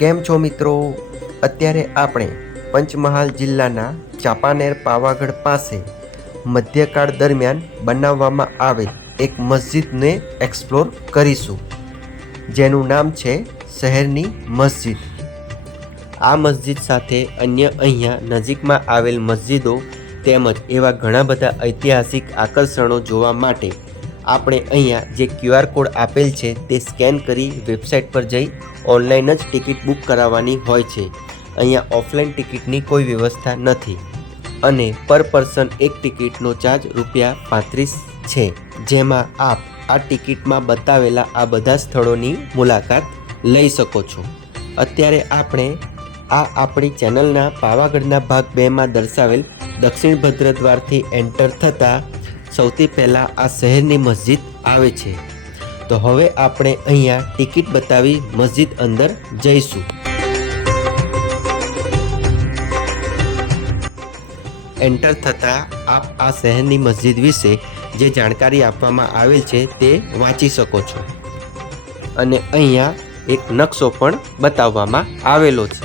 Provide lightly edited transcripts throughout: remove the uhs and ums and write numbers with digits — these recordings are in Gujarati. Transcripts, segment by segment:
કેમ છો મિત્રો? અત્યારે આપણે પંચમહાલ જિલ્લાના ચાંપાનેર પાવાગઢ પાસે મધ્યકાળ દરમિયાન બનાવવામાં આવેલ એક મસ્જિદને એક્સપ્લોર કરીશું, જેનું નામ છે શહેરની મસ્જિદ. આ મસ્જિદ સાથે અન્ય અહીંયા નજીકમાં આવેલ મસ્જિદો તેમજ એવા ઘણા બધા ઐતિહાસિક આકર્ષણો જોવા માટે આપણે અહીંયા જે QR કોડ આપેલ છે તે સ્કેન કરી વેબસાઇટ પર જઈ ઓનલાઈન જ ટિકિટ બુક કરાવવાની હોય છે. અહીંયા ઓફલાઈન ટિકિટની કોઈ વ્યવસ્થા નથી અને પર પર્સન એક ટિકિટનો ચાર્જ ₹35 છે, જેમાં આપ આ ટિકિટમાં બતાવેલા આ બધા સ્થળોની મુલાકાત લઈ શકો છો. અત્યારે આપણે આપણી ચેનલના પાવાગઢના ભાગ 2માં દર્શાવેલ દક્ષિણ ભદ્ર દ્વારથી એન્ટર થતાં સૌથી પહેલાં આ શહેરની મસ્જિદ આવે છે. તો હવે આપણે અહીંયા ટિકિટ બતાવી મસ્જિદ અંદર જઈશું. એન્ટર થતાં આપ આ શહેરની મસ્જિદ વિશે જે જાણકારી આપવામાં આવેલ છે તે વાંચી શકો છો અને અહીંયા એક નકશો પણ બતાવવામાં આવેલો છે.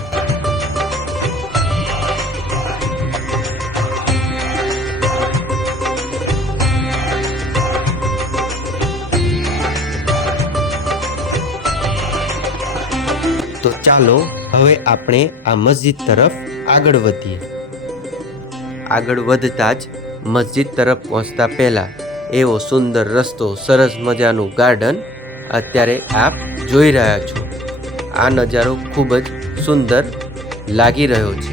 તો ચાલો હવે આપણે આ મસ્જિદ તરફ આગળ વધીએ. આગળ વધતા જ મસ્જિદ તરફ પહોંચતા પહેલાં એવો સુંદર રસ્તો, સરસ મજાનું ગાર્ડન અત્યારે આપ જોઈ રહ્યા છો. આ નજારો ખૂબ જ સુંદર લાગી રહ્યો છે.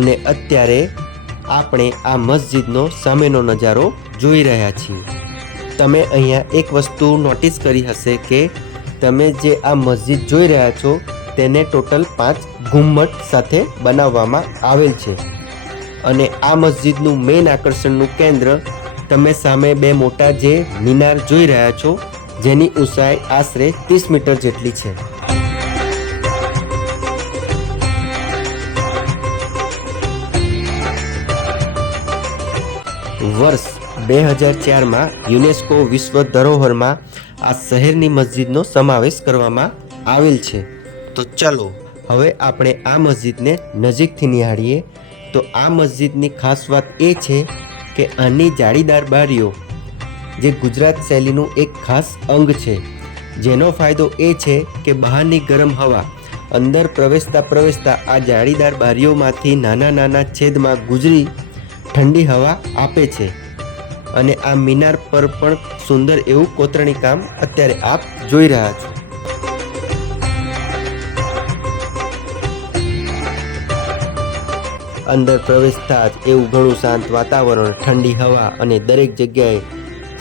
અને અત્યારે આપણે આ મસ્જિદનો સામેનો નજારો જોઈ રહ્યા છીએ. તમે અહીંયા એક વસ્તુ નોટિસ કરી હશે કે તમે જે આ મસ્જિદ જોઈ રહ્યા છો તેને ટોટલ 5 ઘુમ્મટ સાથે બનાવવામાં આવેલ છે અને આ મસ્જિદનું મેઇન આકર્ષણનું કેન્દ્ર તમે સામે 2 મોટા જે મિનાર જોઈ રહ્યા છો, જેની ઊંચાઈ આશરે 30 મીટર જેટલી છે. વર્ષ 2004માં યુનેસ્કો વિશ્વ ધરોહરમાં આ શહેરની મસ્જિદનો સમાવેશ કરવામાં આવેલ છે. તો ચલો હવે આપણે આ મસ્જિદને નજીકથી નિહાળીએ. તો આ મસ્જિદની ખાસ વાત એ છે કે આની જાળીદાર બારીઓ જે ગુજરાત શૈલીનું એક ખાસ અંગ છે, જેનો ફાયદો એ છે કે બહારની ગરમ હવા અંદર પ્રવેશતા આ જાળીદાર બારીઓમાંથી નાના છેદમાં ગુજરી ઠંડી હવા આપે છે. અને આ મિનાર પર પણ સુંદર એવું કોતરણી કામ અત્યારે આપ જોઈ રહ્યા છો. અંદર પ્રવેશતા જ એવું ઘણું શાંત વાતાવરણ, ઠંડી હવા અને દરેક જગ્યાએ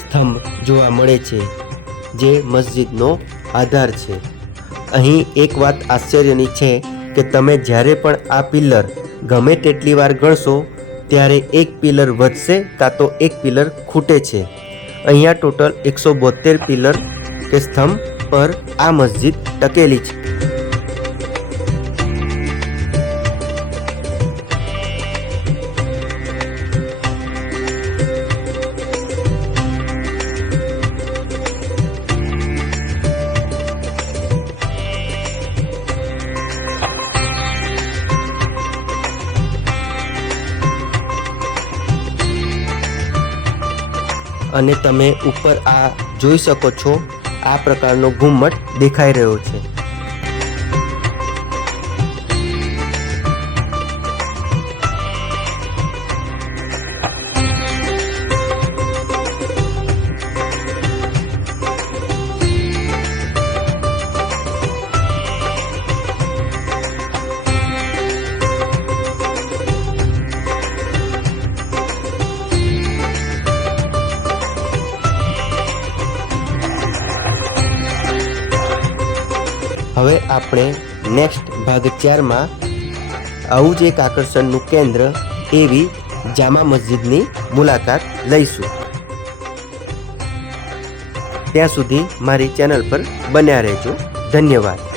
સ્તંભ જોવા મળે છે, જે મસ્જિદનો આધાર છે. અહીં એક વાત આશ્ચર્યની છે કે તમે જ્યારે પણ આ પિલર ગમે તેટલી વાર ગણશો ત્યારે એક પિલર વધશે કાં તો એક પિલર ખૂટે છે. અહીંયા ટોટલ 172 પિલર કે સ્તંભ પર આ મસ્જિદ ટકેલી છે. અને તમે ઉપર આ જોઈ શકો છો, આ પ્રકારનો ઘુમ્મટ દેખાઈ રહ્યો છે. હવે આપણે નેક્સ્ટ ભાગ 4માં આવું જ એક આકર્ષણનું કેન્દ્ર એવી જામા મસ્જિદની મુલાકાત લઈશું. ત્યાં સુધી મારી ચેનલ પર બન્યા રહેજો. ધન્યવાદ.